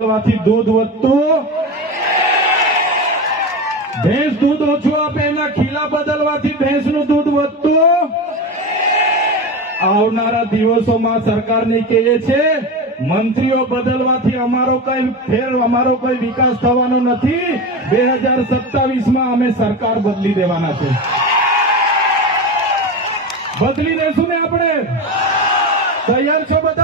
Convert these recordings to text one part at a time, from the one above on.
બદલવાથી દૂધ વધતું? ભેંસ દૂધ ઓછું આપે એના ખીલા બદલવાથી ભેંસનું દૂધ વધતું? આવનારા દિવસોમાં સરકારને કહે છે, મંત્રીઓ બદલવાથી અમારો કઈ ફેર, અમારો કોઈ વિકાસ થવાનો નથી. બે હજાર સત્તાવીસમાં અમે સરકાર બદલી દેવાના છે. બદલી દેશું ને આપણે? તૈયાર છો બધા?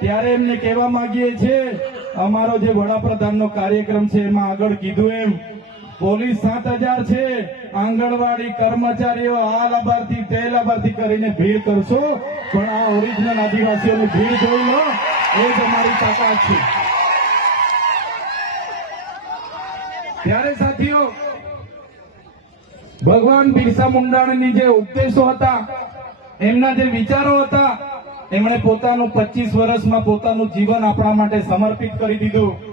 ત્યારે એમને કહેવા માંગીએ છીએ, અમારો જે વડાપ્રધાનનો કાર્યક્રમ છે, એમાં આગળ કીધું એમ. પોલીસ સાત હજાર છે, આંગણવાડી કર્મચારીઓ આ લાભાર્થી તે લાભાર્થી કરીને ભીડ કરશો, પણ આ ઓરિજિનલ આદિવાસીઓની ભીડ જોઈ લો, એ જ અમારી તાકાત છે. ત્યારે સાથીઓ, ભગવાન બિરસા મુંડાની જે ઉપદેશો હતા, એમના જે વિચારો હતા એમણે પોતાનું પચીસ વર્ષમાં પોતાનું જીવન આપણા માટે સમર્પિત કરી દીધું.